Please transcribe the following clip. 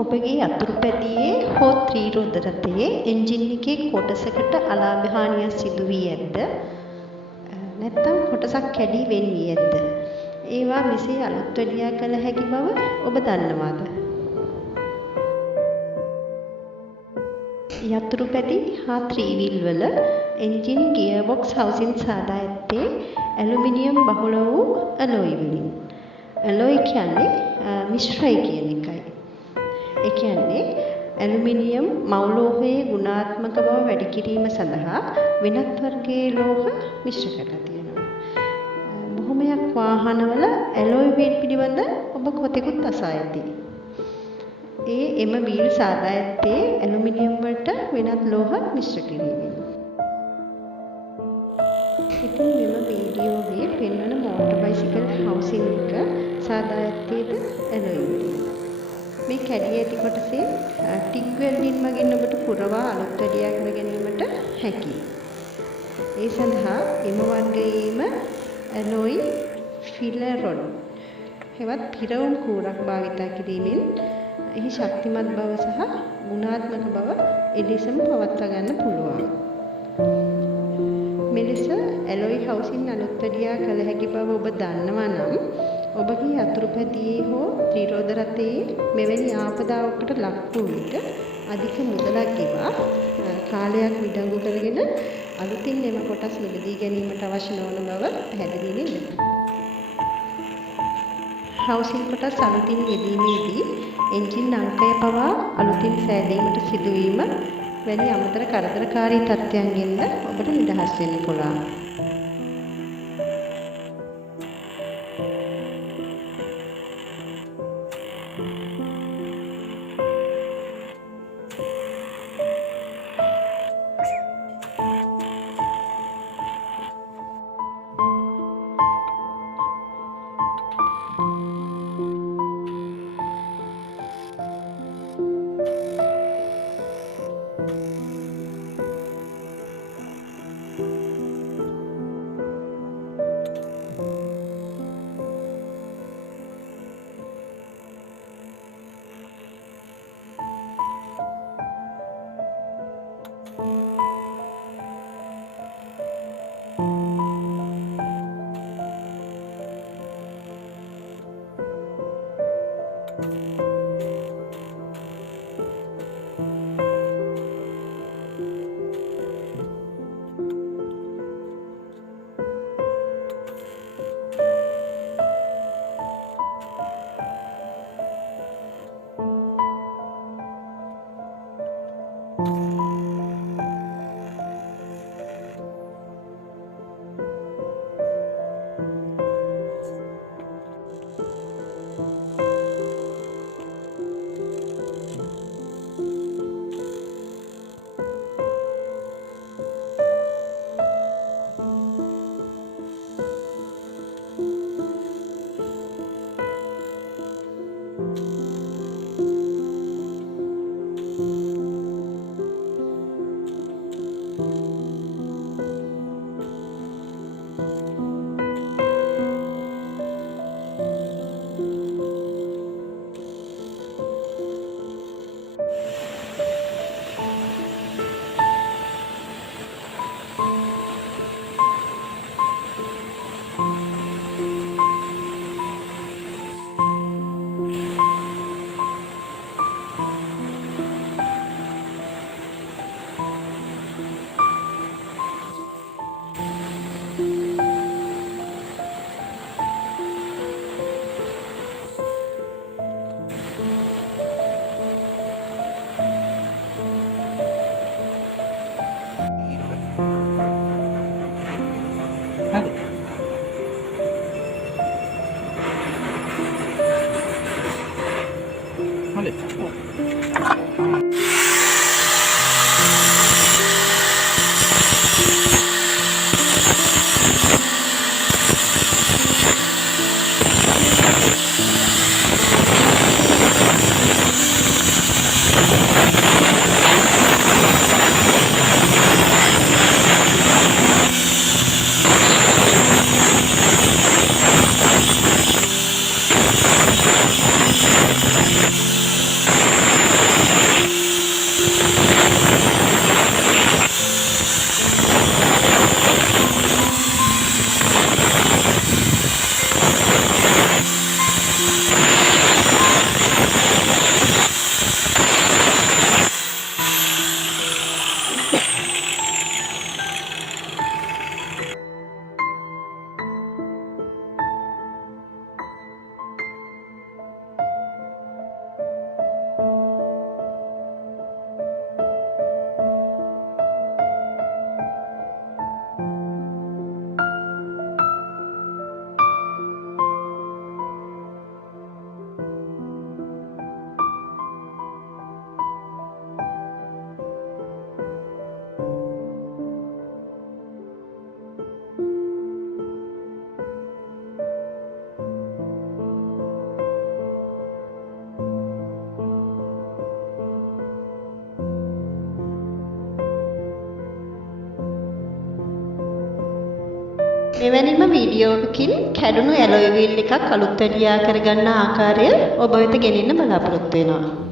ඔබගේ යතුරු පැදියේ හෝ ත්‍රිරෝද රථයේ එන්ජින් එකේ කොටසකට අලාභ හානියක් සිදු වී ඇද්ද? නැත්නම් කොටසක් කැඩී වෙන් වී ඇද්ද? ඒවා මෙසේ අලුත් වැඩියා කළ හැකි බව ඔබ දන්නවාද? යතුරු පැදි හා ත්‍රිවිල් වල එන්ජින් ගියර්බොක්ස් හවුසින් සාදා ඇත්තේ ඇලුමිනියම් බහුල වූ ඇලොයි වලින්. ඇලොයි කියන්නේ මිශ්‍රය කියන එකයි. ඒ කියන්නේ ඇලුමිනියම් මව්ලෝහයේ ගුණාත්මක බව වැඩි කිරීම සඳහා වෙනත් වර්ගයේ ලෝහ මිශ්‍ර කරලා තියෙනවා. බොහොමයක් වාහනවල ඇලොයි වීල් පිළිබඳ ඔබ කොතෙකුත් අසා ඇති. එම වීල් සාදා ඇත්තේ ඇලුමිනියම් වලට වෙනත් ලෝහ මිශ්‍ර කිරීමෙන්. ඉතින් මෙම වීඩියෝවේ පෙන්වන මෝටර් බයිසිකල් හවුසින් එක සාදා ඇත්තේද ඇලොයි වලින්. මේ කැඩී ඇති කොටසේ ටික් වෙල්ඩින් මගින් ඔබට පුරවා අලුත් වැඩියා කර ගැනීමට හැකියි. ඒ සඳහා එම වර්ගයේම ඇලොයි ෆිලර් රොඩ් හෙවත් පිරවුම් කූරක් භාවිත කිරීමෙන් එහි ශක්තිමත් බව සහ ගුණාත්මක බව එලෙසම පවත්වා ගන්න පුළුවන්. මෙලෙස ඇලොයි හවුසින් අලුත් වැඩියා කළ හැකි බව ඔබ දන්නවා නම් ඔබගේ යතුරු පැදියේ හෝ ත්‍රිරෝද රථයේ මෙවැනි ආපදාවකට ලක් වූ විට අධික මුදලක් ගෙවා කාලයක් විඩංගු කරගෙන අලුතින් එම කොටස් මිලදී ගැනීමට අවශ්‍ය නොවන බව පැහැදිලි නේද? හවුසින් කොටස් අලුතින් යෙදීමේදී එන්ජින් අංකය පවා අලුතින් සෑදීමට සිදුවීම වැනි අමතර කරදරකාරී තත්ත්වයන්ගෙන්ද ඔබට නිදහස් වෙන්න පුළුවන්. මෙවැනිම වීඩියෝවකින් කැඩුණු ඇලොයි වීල් එකක් අලුත් වැඩියා කරගන්න ආකාරය ඔබ වෙත ගෙනෙන්න බලාපොරොත්තු වෙනවා.